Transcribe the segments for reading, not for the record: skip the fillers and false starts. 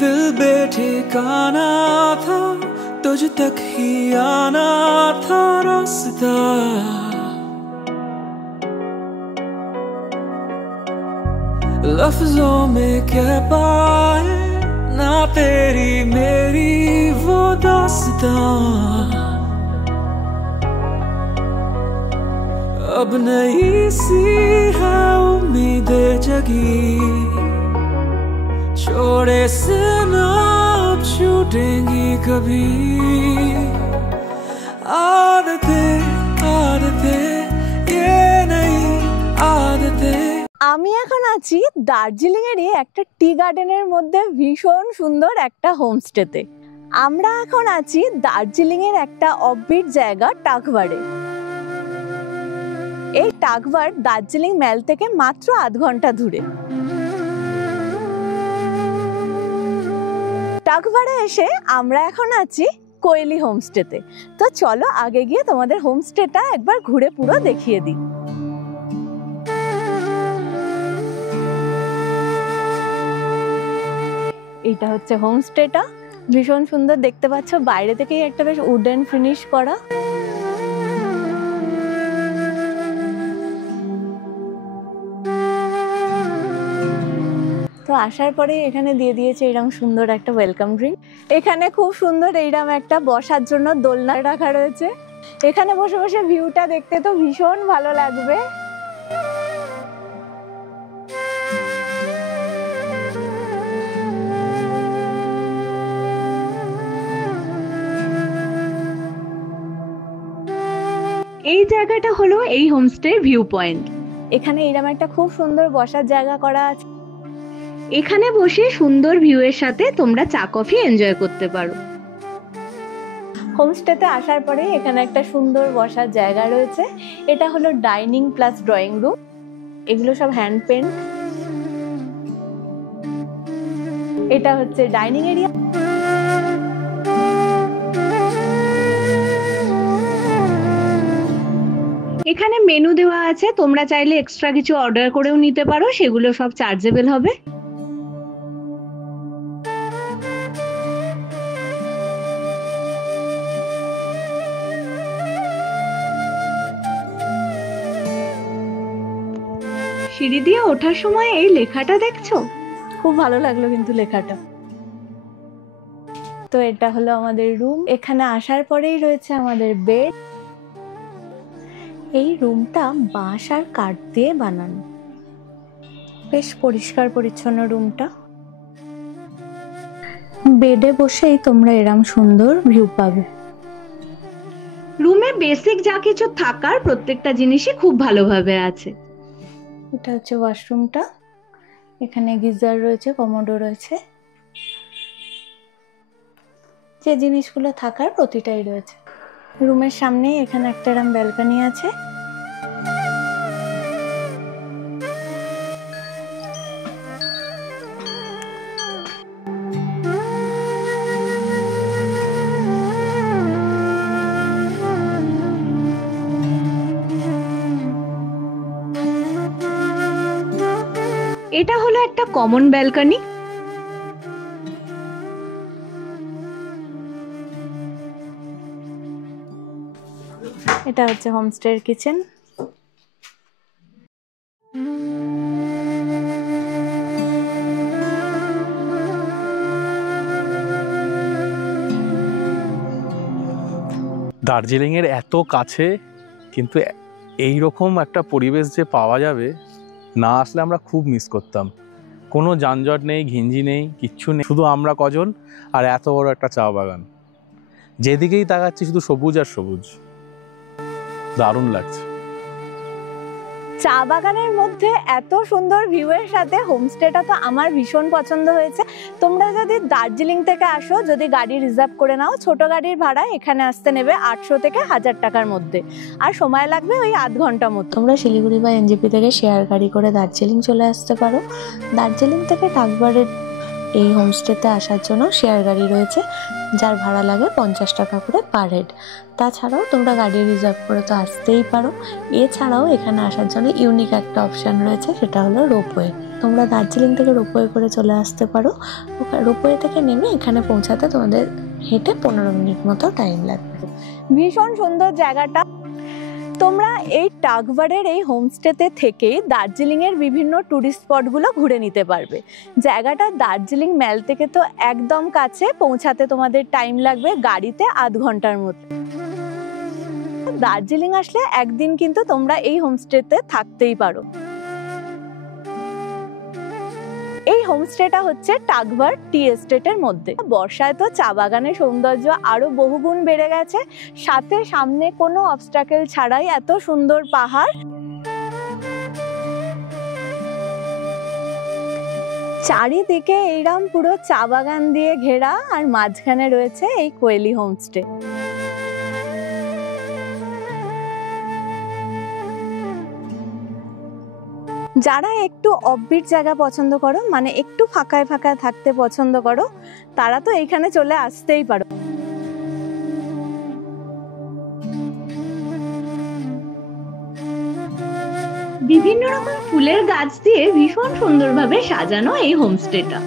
दिल बेठिकाना था, तुझ तक ही आना था रास्ता। लफ्जों में कह पाए ना तेरी मेरी वो दास्तां। अब नई सी है उम्मीदें जगी, छोड़े से ना अब छूटेंगी कभी। आदतें आदतें ये नई आदतें। আমি এখন আছি দার্জিলিং এরই একটা টি গার্ডেনের মধ্যে ভীষণ সুন্দর একটা হোমস্টেতে। আমরা এখন আছি দার্জিলিং এর একটা অফবিট জায়গা টাকভারে। এই টাকভার দার্জিলিং মেল থেকে মাত্র আধ ঘন্টা দূরে। টাকভারে এসে আমরা এখন আছি কোয়েলি হোমস্টেতে। তো চলো আগে গিয়ে তোমাদের হোমস্টেটা একবার ঘুরে পুরো দেখিয়ে দিই। এটা হচ্ছে হোমস্টেটা, ভীষণ সুন্দর দেখতে পাচ্ছ, বাইরে থেকেই একটা বেশ উডেন ফিনিশ করা। তো আসার পরে এখানে দিয়ে দিয়েছে এরকম সুন্দর একটা ওয়েলকাম ড্রিঙ্ক। এখানে খুব সুন্দর এইরকম একটা বসার জন্য দোলনা রাখা রয়েছে। এখানে বসে বসে ভিউটা দেখতে তো ভীষণ ভালো লাগবে। এই জায়গাটা হলো এই হোমস্টের ভিউ পয়েন্ট। এখানে এরকম একটা খুব সুন্দর বসার জায়গা করা আছে। এখানে বসে সুন্দর ভিউ এর সাথে তোমরা চা কফি এনজয় করতে পারো। হোমস্টেতে আসার পরে এখানে একটা সুন্দর বসার জায়গা রয়েছে। এটা হলো ডাইনিং প্লাস ড্রয়িং রুম। এগুলো সব হ্যান্ড পেন্ট। এটা হচ্ছে ডাইনিং এরিয়া। এখানে মেনু দেওয়া আছে, তোমরা চাইলে এক্সট্রা কিছু অর্ডার করেও নিতে পারো, সেগুলো সব চার্জেবল হবে। সিঁড়ি দিয়ে ওঠার সময় এই লেখাটা দেখছো, খুব ভালো লাগলো কিন্তু লেখাটা। তো এটা হলো আমাদের রুম। এখানে আসার পরেই রয়েছে আমাদের বেড। এই রুমটা বাঁশ আর কাঠ দিয়ে বানানো, বেশ পরিষ্কার পরিচ্ছন্ন রুমটা। বেডে বসেই তোমরা এরম সুন্দর ভিউ পাবে। রুমে বেসিক যা কিছু থাকার প্রত্যেকটা জিনিসই খুব ভালোভাবে আছে। এটা হচ্ছে ওয়াশরুমটা। এখানে গিজার রয়েছে, কমোডো রয়েছে, যে জিনিসগুলো থাকার প্রতিটাই রয়েছে। রুমের সামনেই এখানে একটা এরম ব্যালকনি আছে। এটা হলো একটা কমন ব্যালকনি। এটা হচ্ছে হোমস্টের কিচেন। দার্জিলিংয়ের এত কাছে, কিন্তু এই রকম একটা পরিবেশ যে পাওয়া যাবে, না আসলে আমরা খুব মিস করতাম। কোনো যানজট নেই, ঘিঞ্জি নেই, কিচ্ছু নেই, শুধু আমরা কজন আর এত বড় একটা চা বাগান। যেদিকেই তাকাচ্ছি শুধু সবুজ আর সবুজ, দারুণ লাগছে। চা বাগানের মধ্যে এত সুন্দর ভিউ এর সাথে হোমস্টেটা তো আমার ভীষণ পছন্দ হয়েছে। তোমরা যদি দার্জিলিং থেকে আসো, যদি গাড়ি রিজার্ভ করে নাও, ছোট গাড়ির ভাড়া এখানে আসতে নেবে 800 থেকে 1000 টাকার মধ্যে, আর সময় লাগবে ওই আধ ঘন্টা মতো। তোমরা শিলিগুড়ি বা এনজেপি থেকে শেয়ার গাড়ি করে দার্জিলিং চলে আসতে পারো। দার্জিলিং থেকে টাকভারের এই হোমস্টেতে আসার জন্য শেয়ার গাড়ি রয়েছে, যার ভাড়া লাগে 50 টাকা করে পার হেড। তাছাড়াও তোমরা গাড়ি রিজার্ভ করে তো আসতেই পারো। এছাড়াও এখানে আসার জন্য ইউনিক একটা অপশান রয়েছে, সেটা হলো রোপওয়ে। তোমরা দার্জিলিং থেকে রোপওয়ে করে চলে আসতে পারো। রোপওয়ে থেকে নেমে এখানে পৌঁছাতে তোমাদের হেঁটে 15 মিনিট মতো টাইম লাগবে। ভীষণ সুন্দর জায়গাটা। তোমরা এই টাগবারের এই হোমস্টেতে থেকেই দার্জিলিংয়ের বিভিন্ন ট্যুরিস্ট স্পটগুলো ঘুরে নিতে পারবে। জায়গাটা দার্জিলিং ম্যাল থেকে তো একদম কাছে, পৌঁছাতে তোমাদের টাইম লাগবে গাড়িতে আধ ঘন্টার মতো। দার্জিলিং আসলে একদিন কিন্তু তোমরা এই হোমস্টেতে থাকতেই পারো। এই হোমস্টেটা হচ্ছে টাগবার টি এস্টেটের মধ্যে। বর্ষায় তো চা বাগানের সৌন্দর্য আরো বহুগুণ বেড়ে গেছে, সাথে সামনে কোনো অবস্টাকেল ছাড়াই এত সুন্দর পাহাড়। চারিদিকে এইরকম পুরো চা বাগান দিয়ে ঘেরা, আর মাঝখানে রয়েছে এই কোয়েলি হোমস্টে। যারা একটু অফবিট জায়গা পছন্দ করো, মানে একটু ফাঁকায় ফাঁকায় থাকতে পছন্দ করো, তারা তো এইখানে চলে আসতেই পারো। বিভিন্ন রকম ফুলের গাছ দিয়ে ভীষণ সুন্দরভাবে সাজানো এই হোমস্টেটা।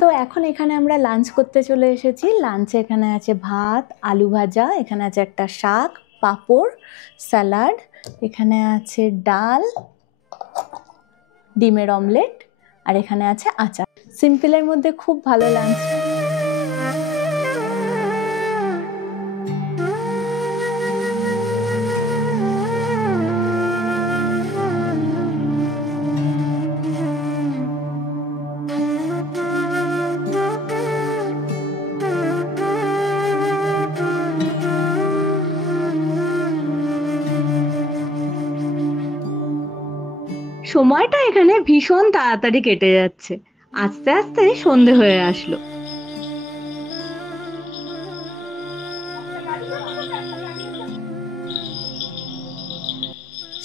তো এখন এখানে আমরা লাঞ্চ করতে চলে এসেছি। লাঞ্চে এখানে আছে ভাত, আলু ভাজা, এখানে আছে একটা শাক, পাঁপড়, স্যালাড, এখানে আছে ডাল, ডিমের অমলেট, আর এখানে আছে আচার। সিম্পলের মধ্যে খুব ভালো লাঞ্চ। সময়টা এখানে ভীষণ তাড়াতাড়ি কেটে যাচ্ছে, আস্তে আস্তে সন্ধে হয়ে আসলো।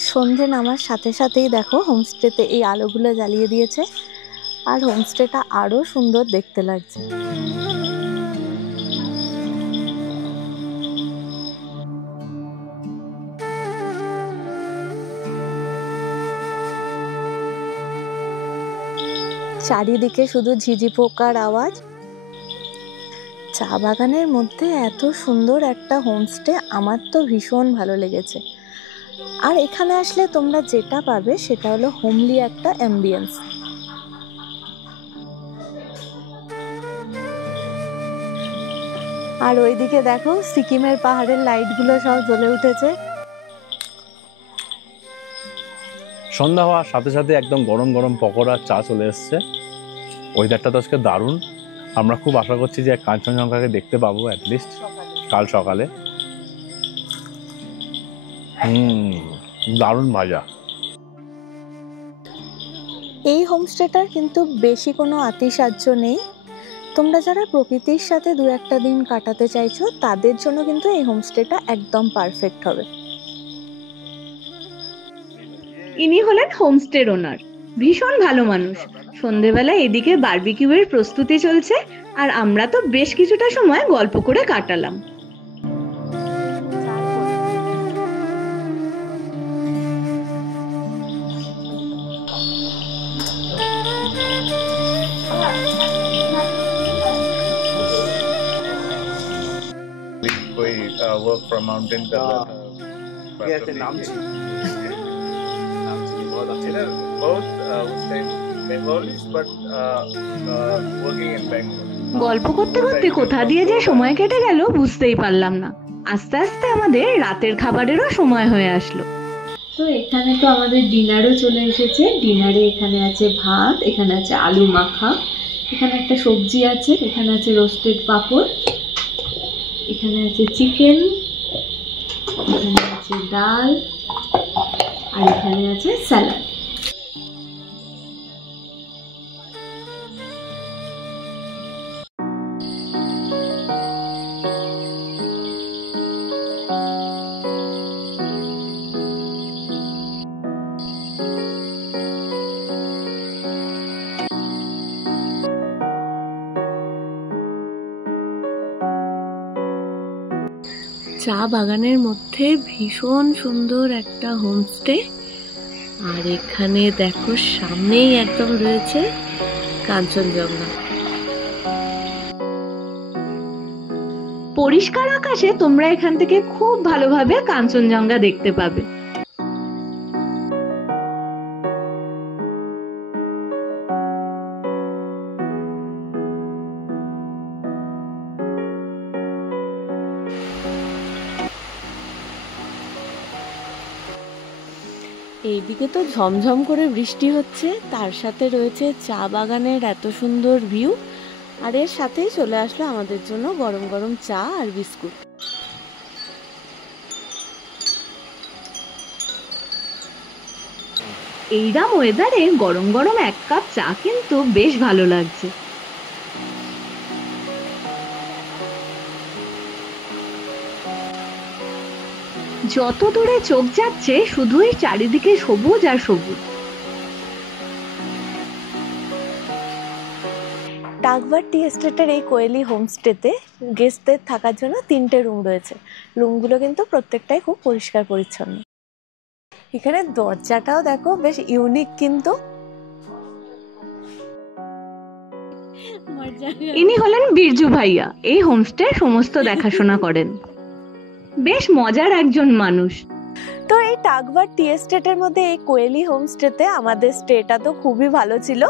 সন্ধে নামার সাথে সাথেই দেখো হোমস্টেতে এই আলোগুলো জ্বালিয়ে দিয়েছে, আর হোমস্টেটা আরো সুন্দর দেখতে লাগছে। চারিদিকে শুধু ঝিঝি পোকার আওয়াজ। চা বাগানের মধ্যে এত সুন্দর একটা হোমস্টে আমার তো ভীষণ ভালো লেগেছে। আর এখানে আসলে তোমরা যেটা পাবে সেটা হলো হোমলি একটা অ্যাম্বিয়েন্স। আর ওইদিকে দেখো সিকিমের পাহাড়ের লাইটগুলো সব জ্বলে উঠেছে। সন্ধ্যা হওয়ার সাথে সাথে একদম গরম গরম পকোড়া, চা চলে এসছে। ওয়েদারটা তো আজকে দারুণ। আমরা খুব আশা করছি যে কাঞ্চনজঙ্ঘাকে দেখতে পাবো অ্যাটলিস্ট কাল সকালে। দারুণ ভাজা। এই হোমস্টেটার কিন্তু বেশি কোনো আতিশয্য নেই। তোমরা যারা প্রকৃতির সাথে দু একটা দিন কাটাতে চাইছো তাদের জন্য কিন্তু এই হোমস্টেটা একদম পারফেক্ট হবে। ইনি হলেন হোমস্টের ওনার, ভীষণ ভালো মানুষ। সন্ধেবেলা এদিকে বারবিকিউয়ের প্রস্তুতি চলছে, আর আমরা তো বেশ কিছুটা সময় গল্প করে কাটালাম। कोई वर्क फ्रॉम माउंटेन कर रहा था। नामची बहुत अच्छे थे, बहुत उस time Bengalis but working in Bangalore. গল্প করতে করতে কোথা দিয়ে যে সময় কেটে গেল বুঝতেই পারলাম না। আস্তে আস্তে আমাদের রাতের খাবারেরও সময় হয়ে আসলো। তো এখানে তো আমাদের ডিনারও চলে এসেছে। ডিনারে এখানে আছে ভাত, এখানে আছে আলু মাখা, এখানে একটা সবজি আছে, এখানে আছে রোস্টেড পাঁপড়, এখানে আছে চিকেন, এখানে আছে ডাল, আর এখানে আছে স্যালাড। চা বাগানের মধ্যে ভীষণ সুন্দর একটা হোমস্টে। আর এখানে দেখো সামনেই একদম রয়েছে কাঞ্চনজঙ্ঘা। পরিষ্কার আকাশে তোমরা এখান থেকে খুব ভালোভাবে কাঞ্চনজঙ্ঘা দেখতে পাবে। এইদিকে তো ঝমঝম করে বৃষ্টি হচ্ছে, তার সাথে রয়েছে চা বাগানের এত সুন্দর ভিউ, আর এর সাথেই চলে আসলো আমাদের জন্য গরম গরম চা আর বিস্কুট। এইরকম ওয়েদারে গরম গরম এক কাপ চা কিন্তু বেশ ভালো লাগছে। যত দূরে চোখ যাচ্ছে শুধুই চারিদিকে সবুজ আর সবুজ। টাগবার টি এস্টেটের এই কোয়েলি হোমস্টেতে গেস্টদের থাকার জন্য 3টে রুম রয়েছে। রুমগুলো কিন্তু প্রত্যেকটাই খুব পরিষ্কার পরিচ্ছন্ন। এখানে দরজাটাও দেখো বেশ ইউনিক কিন্তু। ইনি হলেন বিরজু ভাইয়া, এই হোমস্টে সমস্ত দেখাশোনা করেন। বেশ মজার একজন মানুষ। তো এই টাগবার টি এস্টেটের মধ্যে এই কোয়েলি হোমস্টেতে আমাদের স্টেটা তো খুবই ভালো ছিল।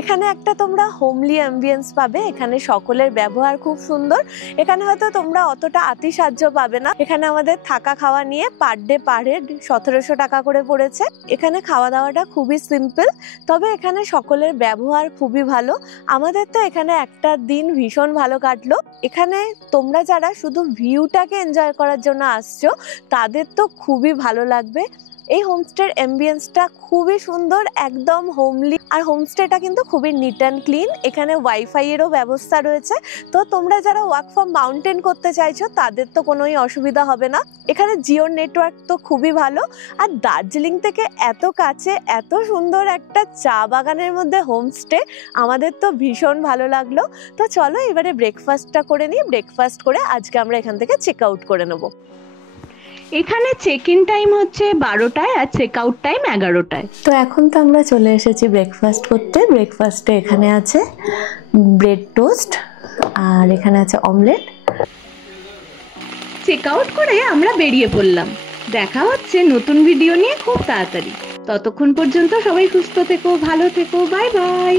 এখানে একটা তোমরা হোমলি অ্যাম্বিয়েন্স পাবে, এখানে সকলের ব্যবহার খুব সুন্দর। এখানে হয়তো তোমরা অতটা আতিসাহ্য পাবে না। এখানে আমাদের থাকা খাওয়া নিয়ে পার ডে পার হেড 1700 টাকা করে পড়েছে। এখানে খাওয়া দাওয়াটা খুবই সিম্পল, তবে এখানে সকলের ব্যবহার খুবই ভালো। আমাদের তো এখানে একটা দিন ভীষণ ভালো কাটলো। এখানে তোমরা যারা শুধু ভিউটাকে এনজয় করার জন্য আসছো তাদের তো খুবই ভালো লাগবে। এই হোমস্টের অ্যাম্বিয়েন্সটা খুবই সুন্দর, একদম হোমলি। আর হোমস্টেটা কিন্তু খুবই নিট অ্যান্ড ক্লিন। এখানে ওয়াইফাই এরও ব্যবস্থা রয়েছে, তো তোমরা যারা ওয়ার্ক ফ্রম মাউন্টেন করতে চাইছো তাদের তো কোনোই অসুবিধা হবে না। এখানে জিওর নেটওয়ার্ক তো খুবই ভালো। আর দার্জিলিং থেকে এত কাছে এত সুন্দর একটা চা বাগানের মধ্যে হোমস্টে, আমাদের তো ভীষণ ভালো লাগলো। তো চলো এবারে ব্রেকফাস্টটা করে নিই। ব্রেকফাস্ট করে আজকে আমরা এখান থেকে চেক আউট করে নেবো। এখানে চেক ইন টাইম হচ্ছে 12টায় আর চেক আউট টাইম 11টায়। তো এখন তো আমরা চলে এসেছি ব্রেকফাস্ট করতে। ব্রেকফাস্টে এখানে আছে ব্রেড টোস্ট আর এখানে আছে অমলেট। চেক আউট করে আমরা বেরিয়ে পড়লাম। দেখা হচ্ছে নতুন ভিডিও নিয়ে খুব তাড়াতাড়ি। ততক্ষণ পর্যন্ত সবাই সুস্থ থেকো, ভালো থেকো, বাই বাই।